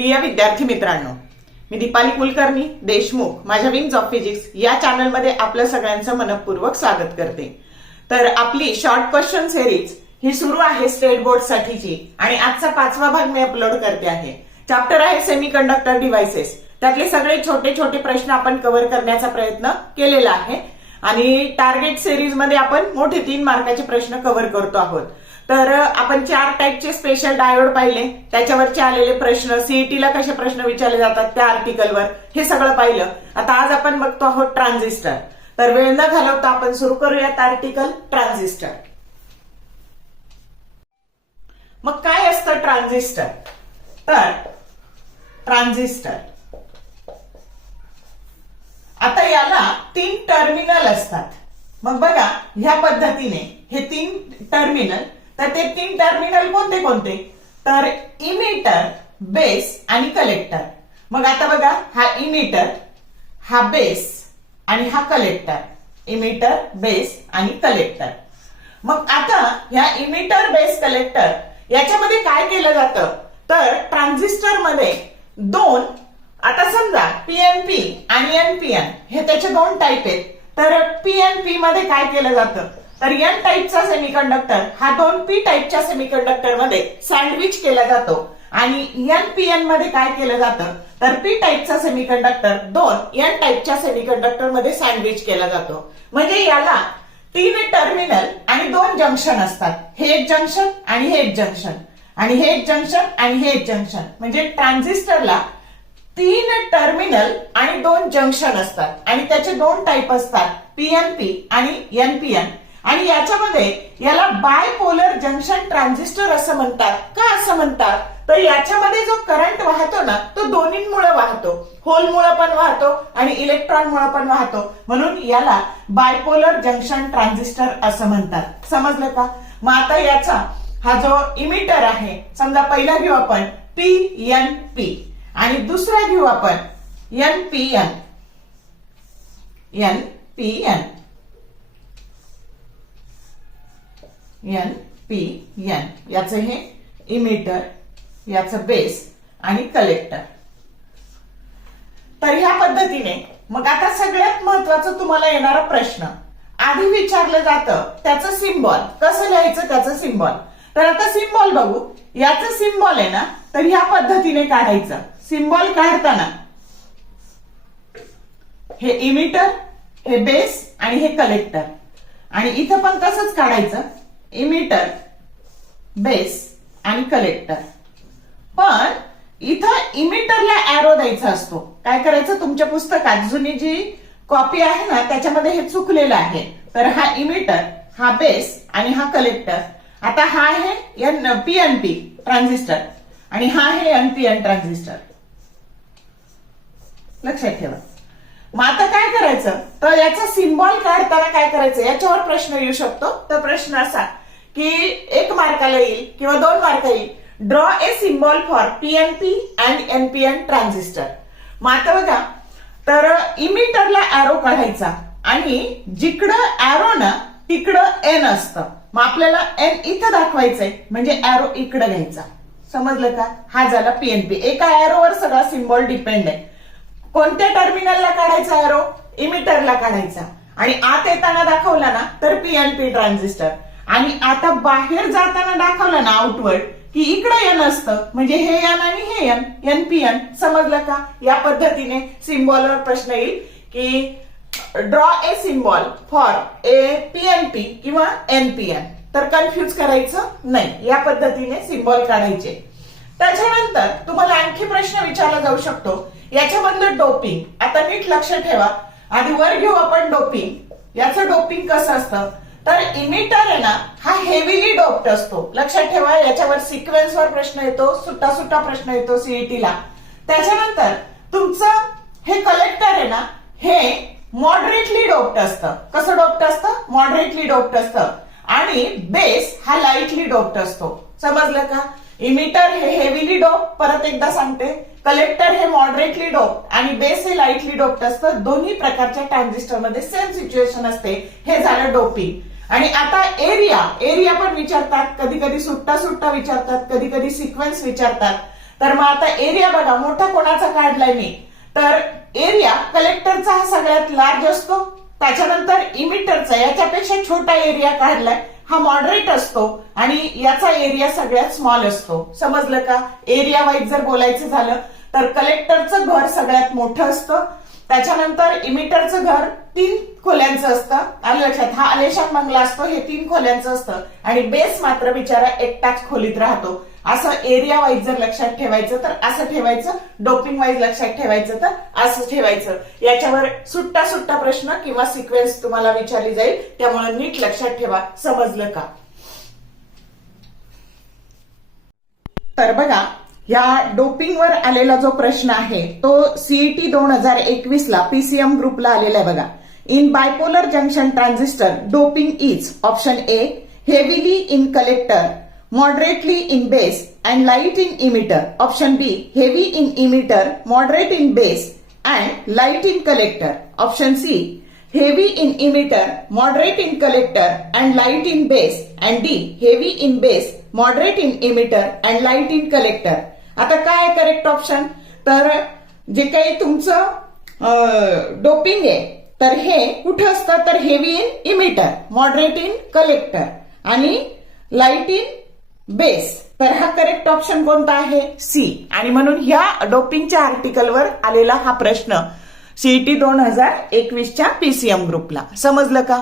प्रिय विद्यार्थी मित्रांनो, मी दीपाली कुलकर्णी देशमुख माझ्या विंग्स ऑफ फिजिक्स या चॅनलमध्ये आपल्या सगळ्यांचं मनपूर्वक स्वागत करते। तर आपली शॉर्ट क्वेश्चन सिरीज ही सुरू आहे स्टेट बोर्ड साठीची आणि आजचा 5वा भाग मी अपलोड करते आहे। चॅप्टर आहे सेमीकंडक्टर डिव्हाइसेस। त्यातले सगळे छोटे छोटे प्रश्न आपण कव्हर करण्याचा प्रयत्न केलेला आहे आणि टार्गेट सिरीज मध्ये आपण मोठे 3 मार्काचे प्रश्न कव्हर करतो आहोत। तर आपण 4 टाइपचे स्पेशल डायोड पाहिले, त्याच्यावरचे आलेले प्रश्न, सीईटीला कसे प्रश्न विचारले जातात त्या आर्टिकलवर, हे सगळं पाहिलं। आता आज आपण बघतो आहोत ट्रान्झिस्टर। तर वेळ न घालवता आपण सुरू करूयात आर्टिकल ट्रान्झिस्टर। मग काय असतं ट्रान्झिस्टर? तर ट्रान्झिस्टर आता याला 3 टर्मिनल असतात। मग बघा ह्या पद्धतीने हे 3 टर्मिनल, तर ते 3 टर्मिनल कोणते कोणते? तर इमिटर, बेस आणि कलेक्टर। मग आता बघा हा इमिटर, हा बेस आणि हा कलेक्टर, इमिटर, बेस आणि कलेक्टर। मग आता ह्या इमिटर, बेस, कलेक्टर याच्यामध्ये काय केलं जातं? तर ट्रान्झिस्टर मध्ये 2, आता समजा पीएनपी आणि एनपीएन हे त्याचे 2 टाइप आहेत। तर पीएनपी मध्ये काय केलं जातं? तर एन टाइपचा सेमीकंडक्टर हा 2 पी टाइपच्या सेमीकंडक्टर मध्ये सँडविच केला जातो आणि एनपीएन मध्ये काय केलं जातं? तर पी टाइपचा सेमीकंडक्टर 2 एन टाइपच्या सेमीकंडक्टर मध्ये सँडविच केला जातो। म्हणजे याला 3 टर्मिनल आणि 2 जंक्शन असतात। हे एक जंक्शन आणि हे एक जंक्शन आणि हे एक जंक्शन आणि हे एक जंक्शन। म्हणजे ट्रान्झिस्टरला 3 टर्मिनल आणि 2 जंक्शन असतात आणि त्याचे 2 टाइप असतात, पीएनपी आणि एनपीएन। आणि याच्यामध्ये याला बायपोलर जंक्शन ट्रान्झिस्टर असं म्हणतात। का असं म्हणतात? तर याच्यामध्ये जो करंट वाहतो ना तो दोन्हींमुळे वाहतो, होलमुळे पण वाहतो आणि इलेक्ट्रॉनमुळे पण वाहतो, म्हणून याला बायपोलर जंक्शन ट्रान्झिस्टर असं म्हणतात। समजलं का? मग आता याचा हा जो इमिटर आहे, समजा पहिला घेऊ आपण पीएनपी आणि दुसरा घेऊ आपण एनपीएन, एनपीएन, एनपीएन। याचं हे इमिटर, याचं बेस आणि कलेक्टर। तर ह्या पद्धतीने मग आता सगळ्यात महत्वाचं तुम्हाला येणारा प्रश्न आधी विचारलं जातं त्याचं सिम्बॉल कसं लिहायचं, त्याचं सिम्बॉल। तर आता सिम्बॉल बघू। याचं सिम्बॉल आहे ना, तर ह्या पद्धतीने काढायचं। सिम्बॉल काढताना हे इमिटर, हे बेस आणि हे कलेक्टर, आणि इथं पण तसंच काढायचं, इमिटर, बेस आणि कलेक्टर। पण इथं इमिटरला एरो द्यायचा असतो। काय करायचं? तुमच्या पुस्तकात जुनी जी कॉपी आहे ना त्याच्यामध्ये हे चुकलेलं आहे। तर हा इमिटर, हा बेस आणि हा कलेक्टर। आता हा आहे पीएनपी ट्रान्झिस्टर आणि हा आहे एनपीएन ट्रान्झिस्टर, लक्षात ठेवा। मग आता काय करायचं? तर याचा सिम्बॉल काढताना काय करायचं? याच्यावर प्रश्न येऊ शकतो। तर प्रश्न असा की 1 मार्काला येईल किंवा 2 मार्काला येईल, draw a symbol for PNP and NPN transistor. मग आता बघा, तर इमिटरला एरो काढायचा आणि जिकडं एरो ना तिकडं एन असतं। मग आपल्याला एन इथं दाखवायचंय, म्हणजे एरो इकडे घ्यायचा। समजलं का? हा झाला पीएनपी। एका एरोवर सगळा सिम्बॉल डिपेंड आहे। कोणत्या टर्मिनलला काढायचा एरो? इमिटरला काढायचा आणि आत येताना दाखवला ना तर पीएनपी ट्रान्झिस्टर, आणि आता बाहेर जाताना दाखवलं ना आउटवर्ड की इकडे एन असतं, म्हणजे हे एन आणि हे एन, एनपीएन। समजलं का? या पद्धतीने सिम्बॉलवर प्रश्न येईल की draw a symbol for a PNP किंवा एनपीएन। तर कन्फ्युज करायचं नाही, या पद्धतीने सिम्बॉल काढायचे। त्याच्यानंतर तुम्हाला आणखी प्रश्न विचारला जाऊ शकतो याच्यामधलं डोपिंग। आता नीट लक्ष ठेवा। आधी वर घेऊ आपण डोपिंग। याचं डोपिंग कसं असतं? तर इमिटर आहे ना हा हेवीली डोप्ड असतो। लक्षात ठेवा, याच्यावर सिक्वेन्सवर प्रश्न येतो, सुट्टा सुट्टा प्रश्न येतो सीईटीला। त्याच्यानंतर तुमचं हे कलेक्टर आहे ना हे मॉडरेटली डोप्ड असतं। कसं डोप्ड असतं? मॉडरेटली डोप्ड असतं। आणि बेस हा लाईटली डोप्ड असतो। समजलं का? इमिटर हे हेवीली डोप, परत एकदा सांगते, कलेक्टर हे मॉडरेटली डोप आणि बेस हे लाईटली डोप्ड असतं। दोन्ही प्रकारच्या ट्रान्झिस्टर मध्ये सेम सिच्युएशन असते। हे झालं डोपिंग। आणि आता एरिया, एरिया पण विचारतात, कधी कधी सुट्टा सुट्टा विचारतात, कधी कधी सिक्वेन्स विचारतात। तर मग आता एरिया बघा मोठा कोणाचा काढलाय मी, तर एरिया कलेक्टरचा हा सगळ्यात लार्ज असतो, त्याच्यानंतर इमिटरचा याच्यापेक्षा छोटा एरिया काढलाय हा मॉडरेट असतो आणि याचा एरिया सगळ्यात स्मॉल असतो. समजलं का? एरिया वाईज जर बोलायचं झालं तर कलेक्टरचं घर सगळ्यात मोठं असतं, त्याच्यानंतर इमिटरचं घर 3 खोल्यांचं असतं. आलं लक्षात? हा आलेशान बंगला असतो, हे 3 खोल्यांचं असतं आणि बेस मात्र बिचारा एकटाच खोलीत राहतो. असं एरिया वाईज जर लक्षात ठेवायचं तर असं ठेवायचं, डोपिंग वाईज लक्षात ठेवायचं तर असं ठेवायचं. याच्यावर सुट्टा सुट्टा प्रश्न किंवा सिक्वेन्स तुम्हाला विचारली जाईल, त्यामुळे नीट लक्षात ठेवा. समजलं का? तर बघा, या डोपिंगवर आलेला जो प्रश्न आहे तो सीईटी 2021 ला पीसीएम ग्रुपला आलेला आहे बघा. In bipolar junction transistor doping is option A heavily in collector, moderately in base and light in emitter. Option B, heavy in emitter, moderate in base and light in collector. Option C, heavy in emitter, moderate in collector and light in base. And D, heavy in base, moderate in emitter and light in collector. आता काय correct option? तर जे काही तुमचं doping आहे तर हे कुठं असतं? तर heavy in emitter, moderate in collector आणि लाईट इन बेस. तर हा करेक्ट ऑप्शन कोणता आहे? सी. आणि म्हणून ह्या डोपिंगच्या आर्टिकलवर आलेला हा प्रश्न सीईटी 2021च्या पीसीएम ग्रुपला. समजलं का?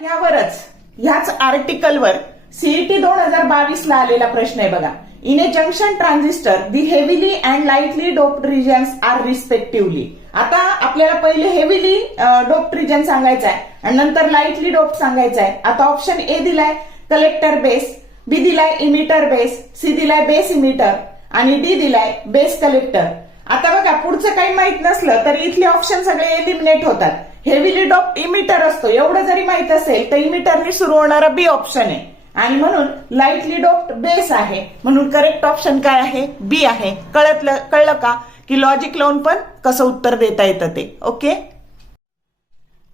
ह्याच आर्टिकलवर सीईटी 2022 ला आलेला प्रश्न आहे बघा. In a junction transistor the heavily and lightly doped regions are respectively. आता आपल्याला पहिले हेवीली डोप्ड रिजन सांगायचा आहे आणि नंतर लाईटली डोप्ड सांगायचा आहे. आता ऑप्शन ए दिलाय कलेक्टर बेस, बी दिलाय इमिटर बेस, सी दिलाय बेस इमिटर आणि डी दिलाय बेस कलेक्टर. आता बघा पुढचं काही माहित नसलं तर इथले ऑप्शन सगळे एलिमिनेट होतात. हेवीली डोप इमिटर असतो एवढं जरी माहित असेल तर इमिटरनी सुरू होणारा बी ऑप्शन आहे आणि म्हणून लाईटली डोप्ड बेस आहे, म्हणून करेक्ट ऑप्शन काय आहे? बी आहे. कळलं का की लॉजिक लावून पण कसं उत्तर देता येतं ते. ओके,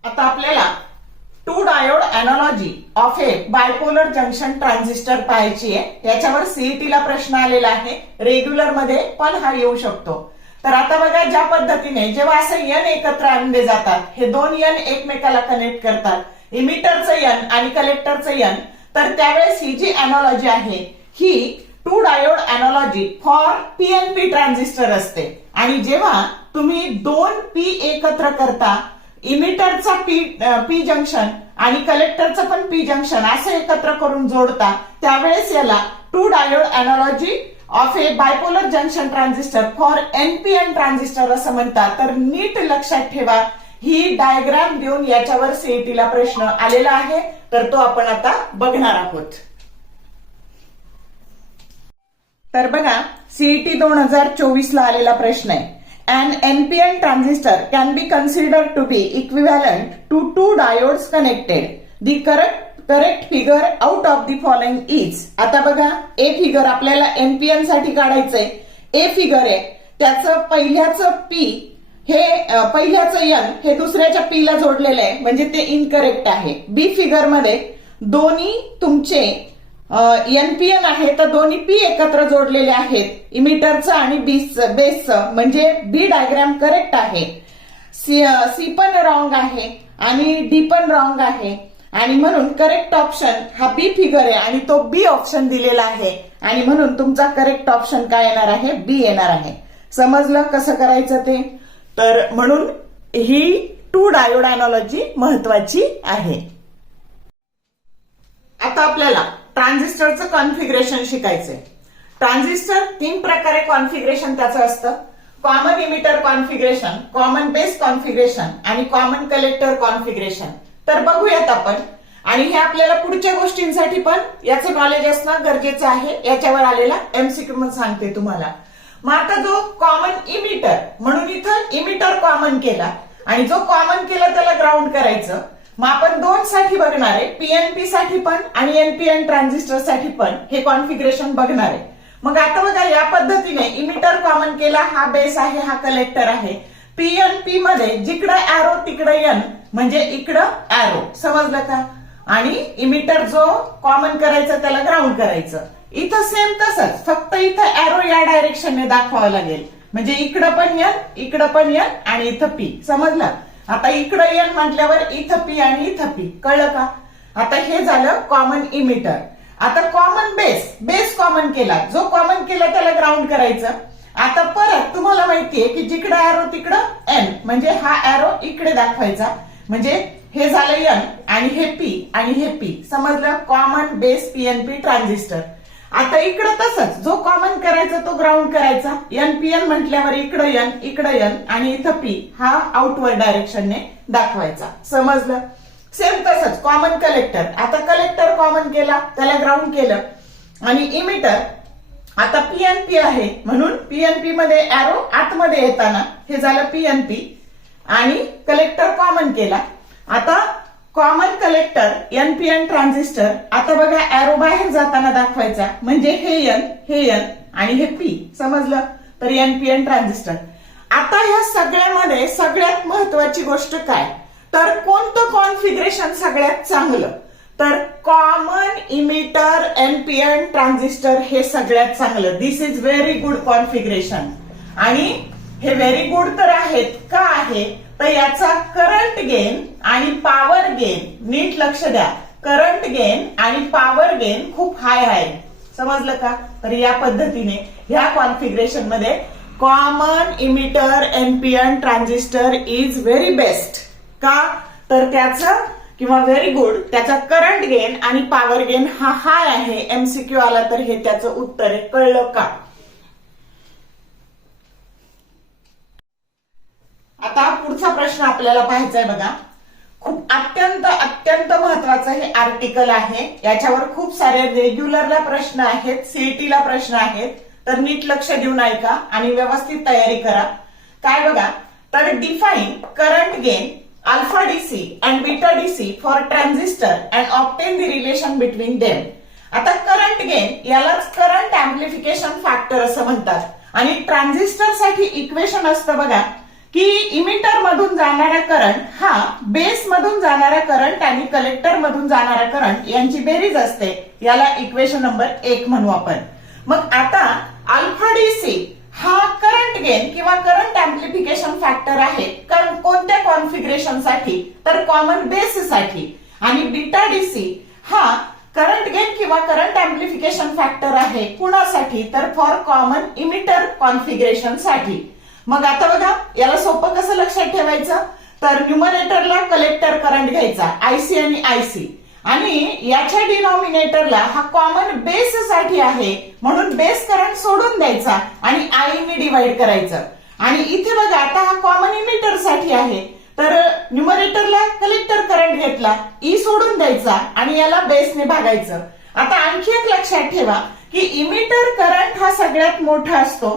आता आपल्याला 2 diode analogy of a bipolar junction transistor पाहायची आहे. याच्यावर सीईटीला प्रश्न आलेला आहे, रेग्युलर मध्ये पण हा येऊ शकतो. तर आता बघा ज्या पद्धतीने जेव्हा असं एन एकत्र आणले जातात, हे 2 एन एकमेकाला कनेक्ट करतात, इमिटरचं एन आणि कलेक्टरचं एन, तर त्यावेळेस ही जी अॅनालॉजी आहे ही 2 diode analogy for PNP transistor असते. आणि जेव्हा तुम्ही 2 पी एकत्र करता, इमिटरचा पी जंक्शन आणि कलेक्टरचं पण पी जंक्शन असं एकत्र करून जोडता, त्यावेळेस याला 2 diode analogy of a bipolar junction transistor for NPN transistor असं म्हणतात. तर नीट लक्षात ठेवा, ही डायग्राम देऊन याच्यावर सीईटीला प्रश्न आलेला आहे, तर तो आपण आता बघणार आहोत. तर बघा सीईटी 2024 ला आलेला प्रश्न आहे. An NPN transistor can be considered to be equivalent to 2 diodes connected. The correct figure out of the following is. आता बघा ए फिगर आपल्याला एनपीएन साठी काढायचंय. ए फिगर आहे त्याचं पहिल्याचं पी हे पहिल्याचं एन हे दुसऱ्याच्या पी ला जोडलेलं आहे म्हणजे ते इनकरेक्ट आहे. बी फिगर मध्ये दोन्ही तुमचे एनपीएन आहे तर दोन्ही पी एकत्र जोडलेले आहेत, इमिटरचं आणि बेसचं, म्हणजे बी डायग्राम करेक्ट आहे. सी पण रॉंग आहे आणि डी पण रॉंग आहे आणि म्हणून करेक्ट ऑप्शन हा बी फिगर आहे आणि तो बी ऑप्शन दिलेला आहे आणि म्हणून तुमचा करेक्ट ऑप्शन काय येणार आहे? बी येणार आहे. समजलं कसं करायचं ते? तर म्हणून ही 2 डायोड अॅनालॉजी महत्वाची आहे. आता आपल्याला ट्रान्झिस्टरचं कॉन्फिगरेशन शिकायचंय. ट्रान्झिस्टर 3 प्रकारे कॉन्फिगरेशन त्याचं असतं. Common emitter configuration, common base configuration आणि कॉमन कलेक्टर कॉन्फिगरेशन. तर बघूयात आपण. आणि हे आपल्याला पुढच्या गोष्टींसाठी पण याचं नॉलेज असणं गरजेचं आहे. याच्यावर आलेला एमसीक्यू म्हणून सांगते तुम्हाला. मग आता जो कॉमन इमिटर, म्हणून इथं इमिटर कॉमन केला आणि जो कॉमन केला त्याला ग्राउंड करायचं. मग आपण 2 साठी बघणार आहे, पीएनपी साठी पण आणि एनपीएन ट्रान्झिस्टर साठी पण हे कॉन्फिगरेशन बघणार आहे. मग आता बघा या पद्धतीने इमिटर कॉमन केला, हा बेस आहे, हा कलेक्टर आहे. पीएनपी मध्ये जिकडे ऍरो तिकडे एन म्हणजे इकडं ऍरो. समजलं का? आणि इमिटर जो कॉमन करायचं त्याला ग्राउंड करायचं. इथं सेम तसंच, फक्त इथं एरो या डायरेक्शनने दाखवावं लागेल. म्हणजे इकडं पण एन, इकडं पण एन आणि इथं पी. समजलं? आता इकडं एन म्हटल्यावर इथं पी आणि इथं पी. कळलं का? आता हे झालं कॉमन इमिटर. आता कॉमन बेस कॉमन केला, जो कॉमन केला त्याला ग्राउंड करायचं. आता परत तुम्हाला माहितीये की जिकडं एरो तिकडं एन, म्हणजे हा एरो इकडे दाखवायचा. म्हणजे हे झालं एन आणि हे पी आणि हे पी. समजलं? Common base PNP transistor. आता इकडं तसंच, जो कॉमन करायचा तो ग्राउंड करायचा. एनपीएन म्हटल्यावर इकडं एन आणि इथं पी हा आउटवर्ड डायरेक्शनने दाखवायचा. समजलं? सेम तसंच कॉमन कलेक्टर. आता कलेक्टर कॉमन केला त्याला ग्राउंड केलं आणि इमिटर आता पीएनपी आहे म्हणून पीएनपी मध्ये एरो आतमध्ये येताना हे झालं पीएनपी आणि कलेक्टर कॉमन केला. आता कॉमन कलेक्टर एनपीएन ट्रान्झिस्टर. आता बघा एरो बाहेर जाताना दाखवायचा म्हणजे हे एन आणि हे पी. समजलं? तर एनपीएन ट्रान्झिस्टर. आता ह्या सगळ्यामध्ये सगळ्यात महत्वाची गोष्ट काय, तर कोणतं कॉन्फिगरेशन सगळ्यात चांगलं, तर कॉमन इमिटर एनपीएन ट्रान्झिस्टर हे सगळ्यात चांगलं. दिस इज व्हेरी गुड कॉन्फिगरेशन. आणि हे व्हेरी गुड तर आहेत का आहे, तर याचा करंट गेन आणि पॉवर गेन, नीट लक्ष द्या, करंट गेन आणि पॉवर गेन खूप हाय आहे. समजलं का? तर या पद्धतीने ह्या कॉन्फिगरेशन मध्ये common emitter NPN transistor is very best. का? तर त्याचं किंवा व्हेरी गुड, त्याचा करंट गेन आणि पॉवर गेन हा हाय आहे. एमसीक्यू आला तर हे त्याचं उत्तर आहे. कळलं का? आता पुढचा प्रश्न आपल्याला पाहायचा आहे. बघा, खूप अत्यंत महत्वाचं हे आर्टिकल आहे. याच्यावर खूप सारे रेग्युलरला प्रश्न आहेत, सीईटीला प्रश्न आहेत. तर नीट लक्ष देऊन ऐका आणि व्यवस्थित तयारी करा. काय बघा, तर define current gain alpha DC and beta DC for transistor and obtain the relation between them. आता करंट गेन यालाच करंट अँप्लिफिकेशन फॅक्टर असं म्हणतात. आणि ट्रान्झिस्टर साठी इक्वेशन असतं बघा की इमिटर मधून जाणारा करंट हा बेस मधून जाणारा करंट आणि कलेक्टर मधून जाणारा करंट यांची बेरीज असते. याला इक्वेशन नंबर 1 म्हणू आपण. मग आता अल्फा डीसी हा करंट गेन किंवा करंट अँप्लिफिकेशन फॅक्टर आहे कोणत्या कॉन्फिगरेशन साठी, तर कॉमन बेस साठी. आणि बीटा डीसी हा करंट गेन किंवा करंट अँप्लिफिकेशन फॅक्टर आहे कुणासाठी, तर फॉर कॉमन इमिटर कॉन्फिगरेशन साठी. मग आता बघा, याला सोपं कसं लक्षात ठेवायचं, तर न्यूमरेटरला कलेक्टर करंट घ्यायचा आयसी आणि आयसी आणि याच्या डिनॉमिनेटरला हा कॉमन बेस साठी आहे म्हणून बेस करंट सोडून द्यायचा आणि आईने डिवाइड करायचं. आणि इथे बघा, आता हा कॉमन इमिटर साठी आहे तर न्यूमरेटरला कलेक्टर करंट घेतला, ई सोडून द्यायचा आणि याला बेसने भागायचं. आता आणखी एक लक्षात ठेवा की इमिटर करंट हा सगळ्यात मोठा असतो,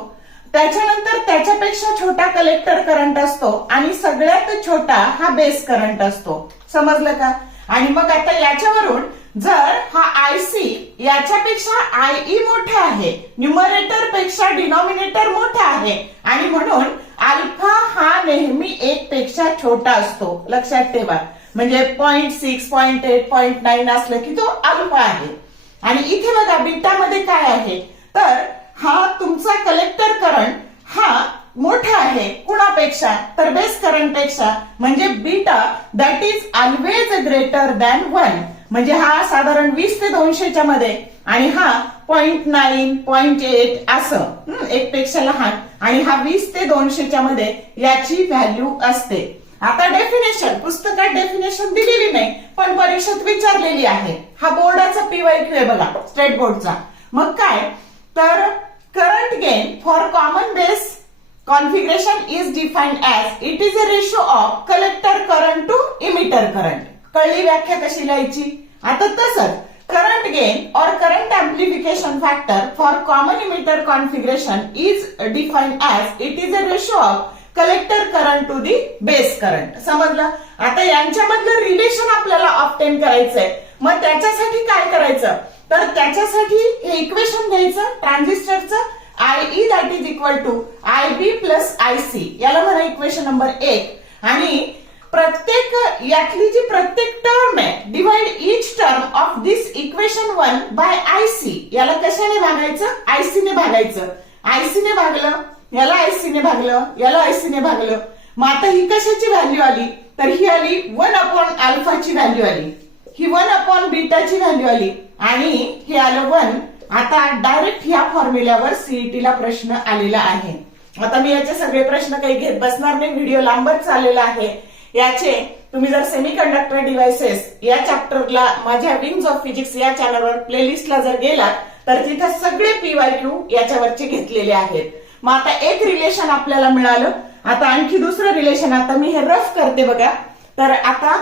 त्याच्यानंतर त्याच्यापेक्षा छोटा कलेक्टर करंट असतो आणि सगळ्यात छोटा हा बेस करंट असतो. समजलं का? आणि मग आता याच्यावरून जर हा आयसी याच्यापेक्षा आयई मोठा आहे, न्यूमरेटर पेक्षा डिनॉमिनेटर मोठा आहे आणि म्हणून अल्फा हा नेहमी 1 पेक्षा छोटा असतो. लक्षात ठेवा. म्हणजे 0.6, 0.8, 0.9 असलं की तो अल्फा आहे. आणि इथे बघा बीटा मध्ये काय आहे, तर हा तुमचा कलेक्टर करंट हा मोठा आहे कुणापेक्षा, तर बेस करंट पेक्षा. म्हणजे beta that is always greater than 1. म्हणजे हा साधारण 20 ते 200च्या मध्ये आणि हा 0.9, 0.8 असं 1 पेक्षा लहान आणि हा 20 ते 200च्या मध्ये याची व्हॅल्यू असते. आता डेफिनेशन, पुस्तकात डेफिनेशन दिलेली नाही पण परीक्षेत विचारलेली आहे. हा बोर्डाचा पीवायक्यू आहे बघा, स्टेट बोर्डचा. मग काय, तर current gain for common base configuration is defined as it is a ratio of collector current to emitter current. कळली व्याख्या कशी लिहायची? आता तसंच करंट गेन और current amplification factor for common emitter configuration is defined as it is a ratio of collector current to the base current. समजलं? आता यांच्यामधलं relation आपल्याला ऑब्टेन करायचंय. मग त्याच्यासाठी काय करायचं, तर त्याच्यासाठी हे इक्वेशन घ्यायचं ट्रान्झिस्टरचं, IE that is equal to IB plus IC, याला म्हणा इक्वेशन नंबर 1. आणि प्रत्येक यातली जी प्रत्येक टर्म आहे डिवाइड ईच 1 बाय IC. याला कशाने भागायचं? IC ने भागायचं. IC ने भागलं, याला IC ने भागलं, याला IC ने भागलं. मग आता ही कशाची व्हॅल्यू आली? तर ही आली 1 अपॉन अल्फाची व्हॅल्यू आली, ही 1 अपॉन बीटाची व्हॅल्यू आली आणि हे आलं 1. आता डायरेक्ट ह्या फॉर्म्युल्यावर सीईटीला प्रश्न आलेला आहे. आता मी याचे सगळे प्रश्न काही घेत बसणार नाही, व्हिडिओ लांबच चाललेला आहे. याचे तुम्ही जर सेमीकंडक्टर डिव्हाइसेस या चॅप्टरला माझ्या विंग्स ऑफ फिजिक्स या चॅनलवर प्लेलिस्टला जर गेलात तर तिथे सगळे PYQ याच्यावरचे घेतलेले आहेत. मग आता एक रिलेशन आपल्याला मिळालं. आता आणखी दुसरं रिलेशन, आता मी हे रफ करते बघा. तर आता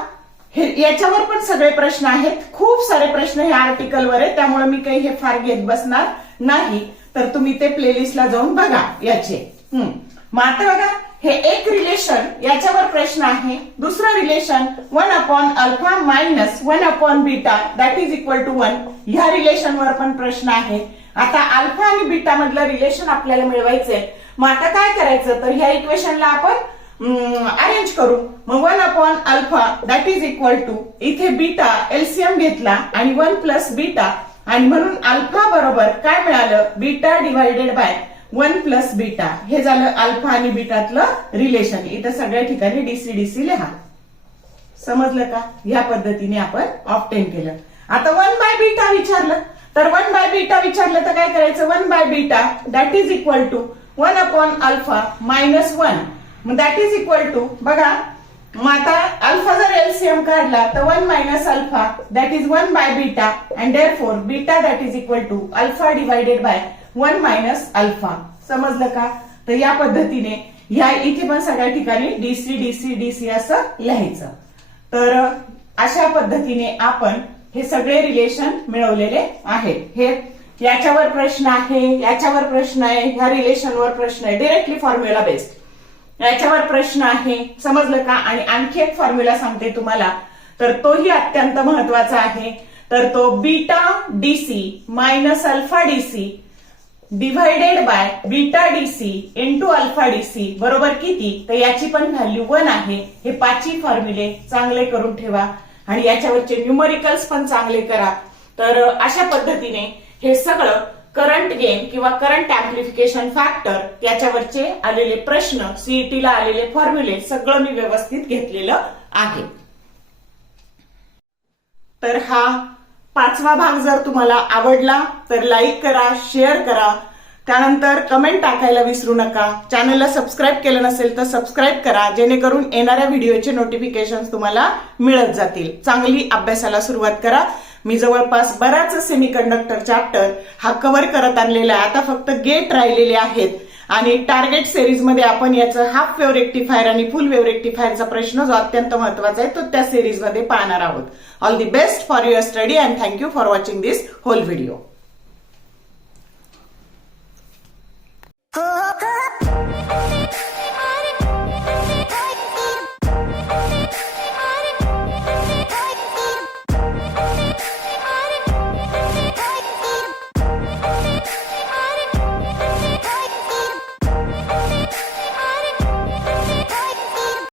याच्यावर पण सगळे प्रश्न आहेत, खूप सारे प्रश्न हे आर्टिकलवर आहे, त्यामुळे मी काही हे फार घेत बसणार नाही. तर तुम्ही ते प्लेलिस्टला जाऊन बघा याचे. मग आता बघा, हे एक रिलेशन याच्यावर प्रश्न आहे. दुसरं relation 1 upon alpha minus 1 upon beta that is equal to 1. ह्या रिलेशनवर पण प्रश्न आहे. आता अल्फा आणि बीटा मधलं रिलेशन आपल्याला मिळवायचंय. मग आता काय करायचं? तर ह्या इक्वेशनला आपण अरेंज करू. मग 1 upon alpha that is equal to, इथे बीटा एलसीएम घेतला आणि 1 प्लस बीटा, आणि म्हणून अल्फा बरोबर काय मिळालं? Beta divided by 1 plus beta. हे झालं अल्फा आणि बीटातलं रिलेशन. इथं सगळ्या ठिकाणी डीसी लिहा. समजलं का? या पद्धतीने आपण ऑब्टेन केलं. आता 1 बाय बीटा विचारलं, तर 1 बाय बीटा विचारलं तर काय करायचं? 1 by beta that is equal to 1 upon alpha minus 1. मग दॅट इज इक्वल टू बघा, मग आता अल्फा जर एलसीएम काढला तर 1 minus alpha that is 1 by beta and therefore beta that is equal to alpha divided by 1 minus alpha. समजलं का? तर या पद्धतीने ह्या इथे पण सगळ्या ठिकाणी डीसी असं लिहायचं. तर अशा पद्धतीने आपण हे सगळे रिलेशन मिळवलेले आहेत. हे याच्यावर प्रश्न आहे, याच्यावर प्रश्न आहे, ह्या रिलेशनवर प्रश्न आहे, डिरेक्टली फॉर्म्युला बेस्ड. याच्यावर प्रश्न आहे. समजलं का? आणि आणखी एक फॉर्म्युला सांगते तुम्हाला, तर तोही अत्यंत महत्वाचा आहे. तर तो beta DC minus alpha DC divided by beta DC into alpha DC बरोबर किती? तर याची पण व्हॅल्यू 1 आहे. हे 5 फॉर्म्युले चांगले करून ठेवा आणि याच्यावरचे न्यूमरिकल्स पण चांगले करा. तर अशा पद्धतीने हे सगळं करंट गेन किंवा करंट अँप्लिफिकेशन फॅक्टर याच्यावरचे आलेले प्रश्न, सीईटीला आलेले फॉर्म्युले सगळं मी व्यवस्थित घेतलेलं आहे. तर हा 5वा भाग जर तुम्हाला आवडला तर लाईक करा, शेअर करा, त्यानंतर कमेंट टाकायला विसरू नका. चॅनलला सबस्क्राईब केलं नसेल तर सबस्क्राईब करा, जेणेकरून येणाऱ्या व्हिडिओचे नोटिफिकेशन तुम्हाला मिळत जातील. चांगली अभ्यासाला सुरुवात करा. मी जवळपास बराच सेमीकंडक्टर चॅप्टर हा कव्हर करत आणलेला आहे. आता फक्त गेट राहिलेले आहेत आणि टार्गेट सिरीज मध्ये आपण याचं हाफ वेव्ह रेक्टिफायर आणि फुल वेव्ह रेक्टिफायरचा प्रश्न जो अत्यंत महत्वाचा आहे तो त्या सिरीज मध्ये पाहणार आहोत. All the best for your study and thank you for watching this whole video.